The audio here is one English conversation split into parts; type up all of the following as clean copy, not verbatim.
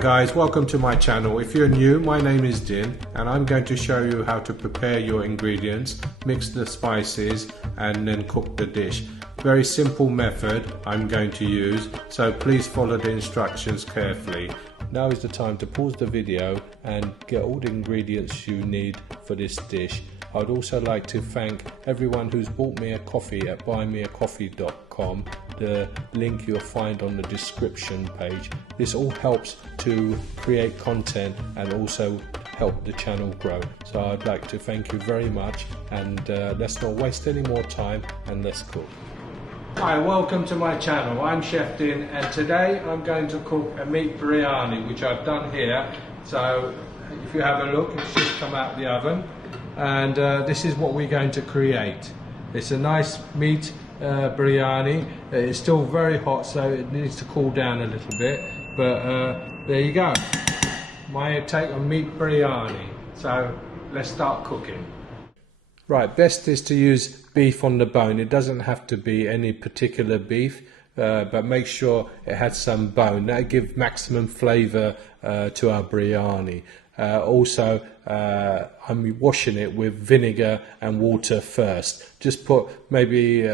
Guys, welcome to my channel. If you're new, my name is Din and I'm going to show you how to prepare your ingredients, mix the spices and then cook the dish. Very simple method I'm going to use, so please follow the instructions carefully. Now is the time to pause the video and get all the ingredients you need for this dish. I'd also like to thank everyone who's bought me a coffee at buymeacoffee.com. The link you'll find on the description page. This all helps to create content and also help the channel grow. So I'd like to thank you very much, and let's not waste any more time and let's cook. Hi, welcome to my channel. I'm Chef Din and today I'm going to cook a meat biryani, which I've done here. So if you have a look, it's just come out of the oven. And this is what we're going to create. It's a nice meat biryani. It's still very hot, so it needs to cool down a little bit, but there you go, my take on meat biryani. So let's start cooking. Right, best is to use beef on the bone. It doesn't have to be any particular beef, but make sure it has some bone. That'll give maximum flavour to our biryani. Also, I'm washing it with vinegar and water first. Just put maybe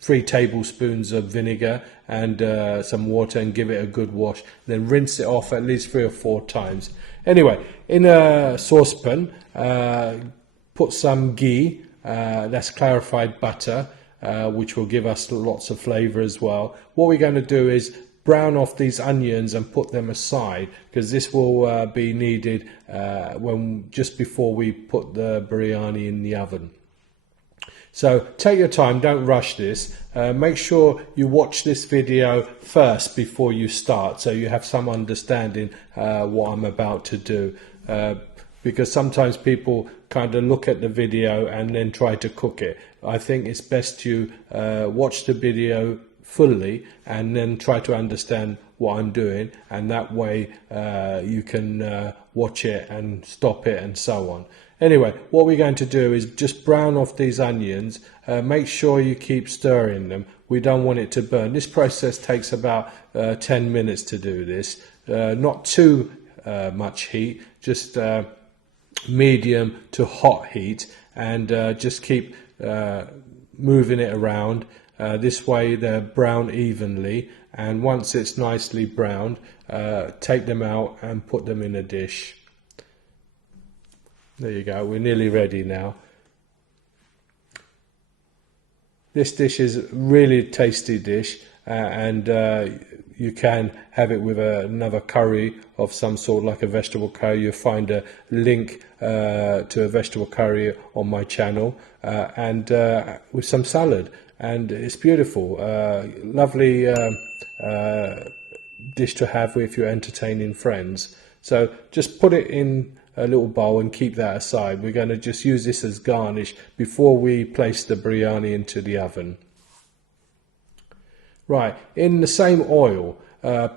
3 tablespoons of vinegar and some water and give it a good wash. Then rinse it off at least 3 or 4 times. Anyway, in a saucepan, put some ghee, that's clarified butter, which will give us lots of flavour as well. What we're going to do is brown off these onions and put them aside, because this will be needed just before we put the biryani in the oven. So take your time, don't rush this. Make sure you watch this video first before you start, so you have some understanding what I'm about to do. Because sometimes people kind of look at the video and then try to cook it. I think it's best to watch the video fully and then try to understand what I'm doing, and that way you can watch it and stop it and so on. Anyway, what we're going to do is just brown off these onions. Make sure you keep stirring them. We don't want it to burn. This process takes about 10 minutes to do this. Not too much heat, just medium to hot heat, and just keep moving it around. This way they're brown evenly, and once it's nicely browned, take them out and put them in a dish. There you go, we're nearly ready now. This dish is a really tasty dish, and you can have it with another curry of some sort, like a vegetable curry. You'll find a link to a vegetable curry on my channel, and with some salad. And it's beautiful, lovely dish to have if you're entertaining friends. So just put it in a little bowl and keep that aside. We're going to just use this as garnish before we place the biryani into the oven. Right, in the same oil,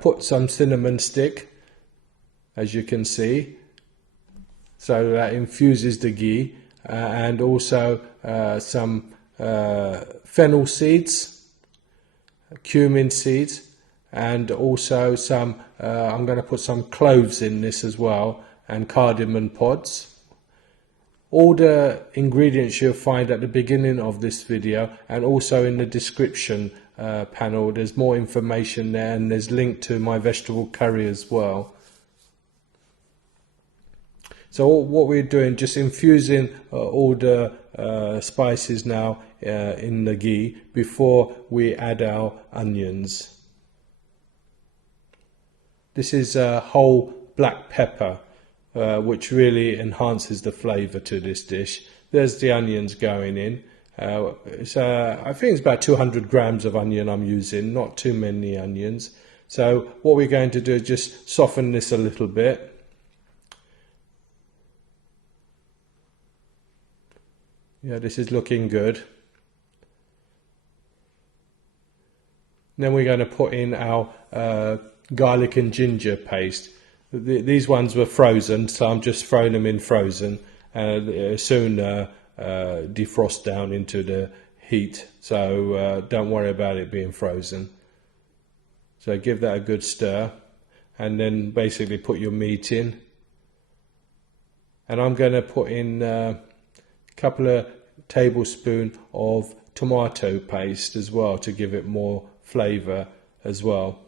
put some cinnamon stick, as you can see, so that infuses the ghee, and also some fennel seeds, cumin seeds, and also some I'm going to put some cloves in this as well, and cardamom pods. All the ingredients you'll find at the beginning of this video and also in the description panel. There's more information there, and there's link to my vegetable curry as well. So what we're doing, just infusing all the spices now in the ghee before we add our onions. This is whole black pepper, which really enhances the flavour to this dish. There's the onions going in. I think it's about 200 grams of onion I'm using, not too many onions. So what we're going to do is just soften this a little bit. Yeah, this is looking good. Then we're going to put in our garlic and ginger paste. These ones were frozen, so I'm just throwing them in frozen. Soon defrost down into the heat, so don't worry about it being frozen. So give that a good stir. and then basically put your meat in. And I'm going to put in a couple of tablespoons of tomato paste as well to give it more flavour as well.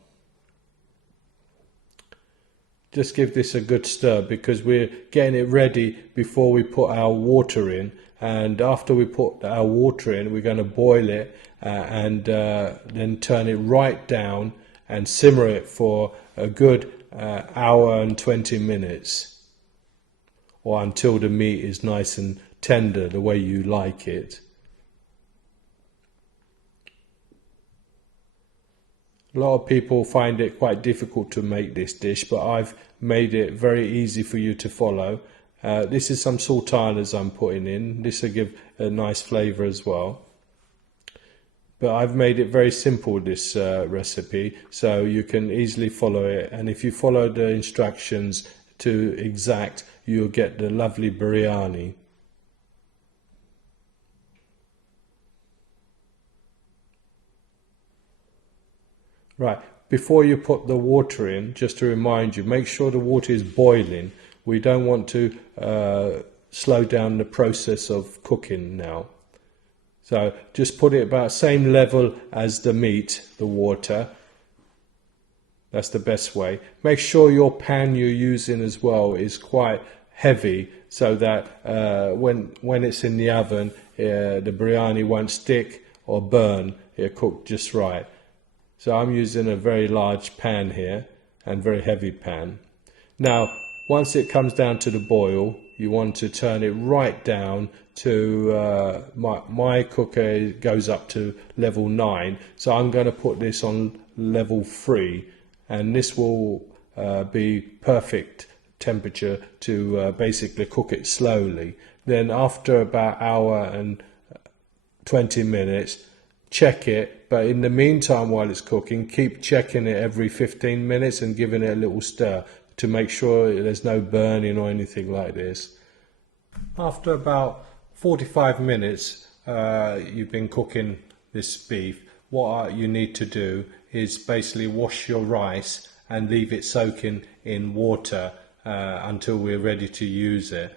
Just give this a good stir because we're getting it ready before we put our water in, and after we put our water in we're going to boil it and then turn it right down and simmer it for a good hour and 20 minutes, or until the meat is nice and tender the way you like it. A lot of people find it quite difficult to make this dish, but I've made it very easy for you to follow. This is some sultanas I'm putting in. This will give a nice flavour as well. But I've made it very simple, this recipe, so you can easily follow it. And if you follow the instructions to exact, you'll get the lovely biryani. Right, before you put the water in, just to remind you, make sure the water is boiling. We don't want to slow down the process of cooking now. So just put it about same level as the meat, the water. That's the best way. Make sure your pan you're using as well is quite heavy, so that when it's in the oven, the biryani won't stick or burn. It'll cook just right. So I'm using a very large pan here, and very heavy pan. Now, once it comes down to the boil, you want to turn it right down to, my cooker goes up to level 9. So I'm going to put this on level 3, and this will be perfect temperature to basically cook it slowly. Then after about hour and 20 minutes, check it, but in the meantime while it's cooking, keep checking it every 15 minutes and giving it a little stir to make sure there's no burning or anything like this. After about 45 minutes you've been cooking this beef, what you need to do is basically wash your rice and leave it soaking in water until we're ready to use it.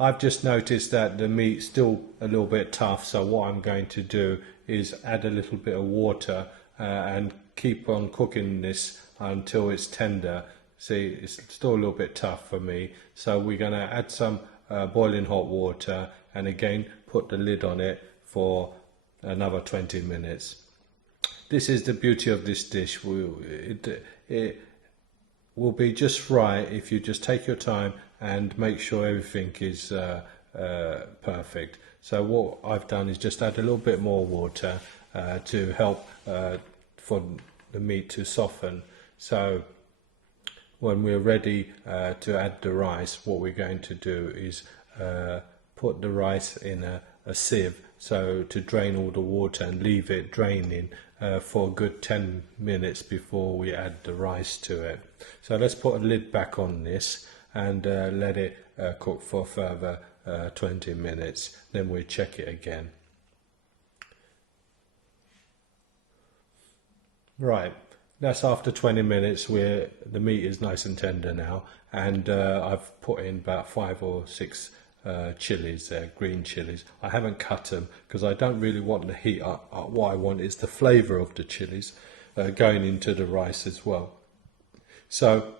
I've just noticed that the meat's still a little bit tough, so what I'm going to do is add a little bit of water and keep on cooking this until it's tender. See, it's still a little bit tough for me, so we're going to add some boiling hot water and again put the lid on it for another 20 minutes. This is the beauty of this dish. It will be just right if you just take your time and make sure everything is perfect. So what I've done is just add a little bit more water to help for the meat to soften. So when we're ready to add the rice, what we're going to do is put the rice in a sieve, so to drain all the water and leave it draining for a good 10 minutes before we add the rice to it. So let's put a lid back on this and let it cook for further 20 minutes. Then we'll check it again. Right, that's after 20 minutes where the meat is nice and tender now, and I've put in about 5 or 6 chilies there, green chilies. I haven't cut them because I don't really want the heat. What I want is the flavour of the chilies going into the rice as well. So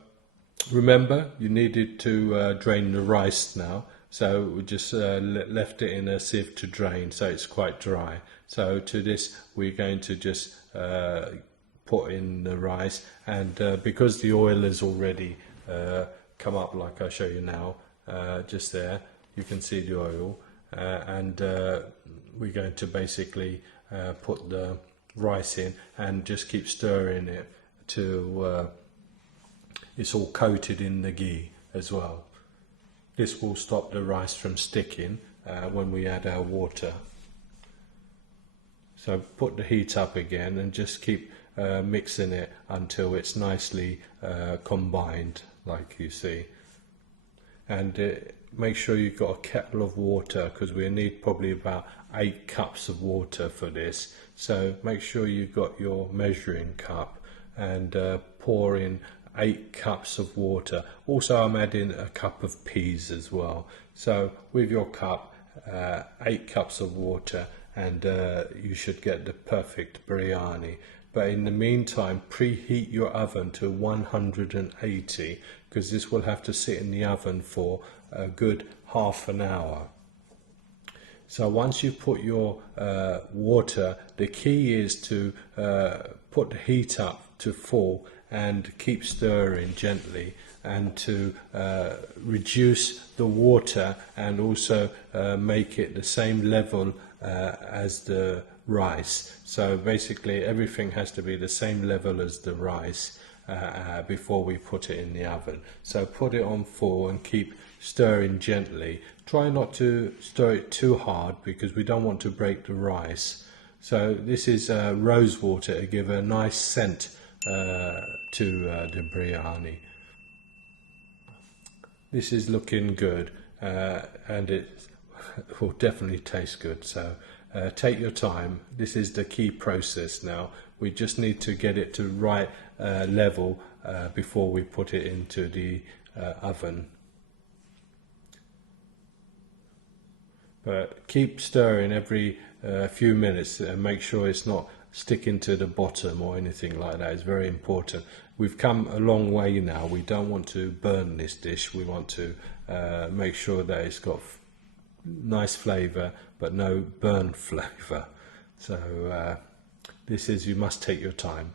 remember, you needed to drain the rice now, so we just left it in a sieve to drain, so it's quite dry. So to this we're going to just put in the rice, and because the oil has already come up like I show you now, just there you can see the oil, and we're going to basically put the rice in and just keep stirring it to it's all coated in the ghee as well. This will stop the rice from sticking when we add our water. So put the heat up again and just keep mixing it until it's nicely combined, like you see. And make sure you've got a kettle of water, because we need probably about 8 cups of water for this. So make sure you've got your measuring cup and pour in 8 cups of water. Also I'm adding a cup of peas as well. So with your cup, 8 cups of water, and you should get the perfect biryani. But in the meantime, preheat your oven to 180, because this will have to sit in the oven for a good half an hour. So once you put your water, the key is to put the heat up to full and keep stirring gently, and to reduce the water and also make it the same level as the rice. So basically everything has to be the same level as the rice before we put it in the oven. So put it on full and keep stirring gently. Try not to stir it too hard because we don't want to break the rice. So this is rose water to give a nice scent to the biryani. This is looking good, and it will definitely taste good. So take your time. This is the key process now. We just need to get it to right level before we put it into the oven. But keep stirring every few minutes and make sure it's not sticking to the bottom or anything like that. It's very important. We've come a long way now. We don't want to burn this dish. We want to make sure that it's got nice flavour but no burn flavour. So this is, you must take your time.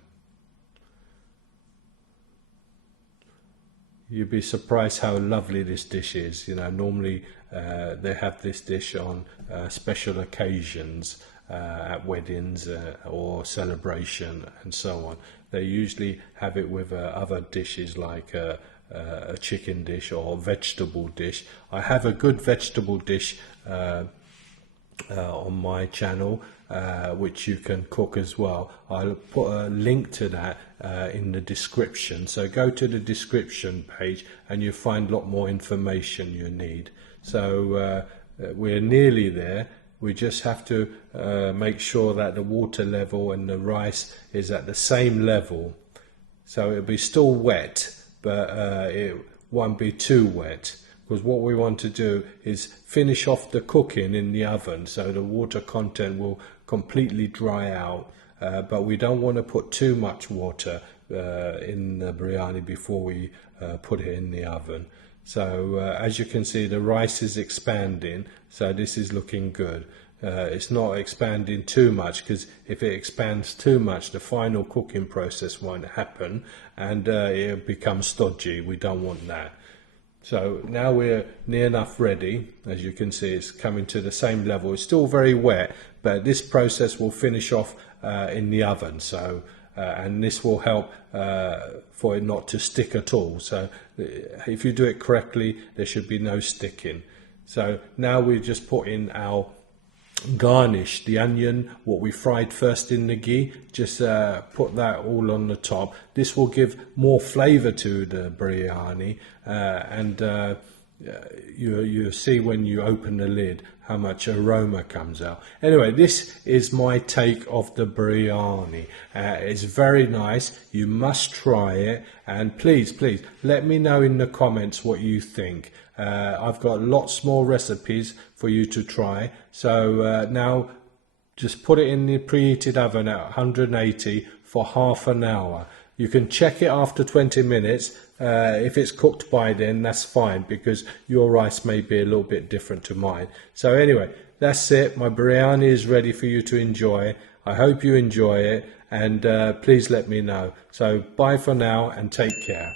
You'd be surprised how lovely this dish is. You know, normally they have this dish on special occasions, at weddings or celebration and so on. They usually have it with other dishes like a chicken dish or vegetable dish. I have a good vegetable dish on my channel which you can cook as well. I'll put a link to that in the description, so go to the description page and you'll find a lot more information you need. So we're nearly there. We just have to make sure that the water level and the rice is at the same level. So it'll be still wet, but it won't be too wet. Because what we want to do is finish off the cooking in the oven, so the water content will completely dry out. But we don't want to put too much water in the biryani before we put it in the oven. So as you can see, the rice is expanding, so this is looking good. It's not expanding too much, because if it expands too much, the final cooking process won't happen and it'll become stodgy. We don't want that. So now we're near enough ready. As you can see, it's coming to the same level. It's still very wet, but this process will finish off in the oven. So and this will help for it not to stick at all. So if you do it correctly, there should be no sticking. So now we just put in our garnish, the onion, what we fried first in the ghee. Just put that all on the top. This will give more flavor to the biryani, and you see when you open the lid how much aroma comes out. Anyway, this is my take of the biryani. It's very nice. You must try it, and please let me know in the comments what you think. I've got lots more recipes for you to try. So now just put it in the preheated oven at 180 for half an hour. You can check it after 20 minutes. If it's cooked by then, that's fine, because your rice may be a little bit different to mine. So anyway, that's it. My biryani is ready for you to enjoy. I hope you enjoy it, and please let me know. So bye for now and take care.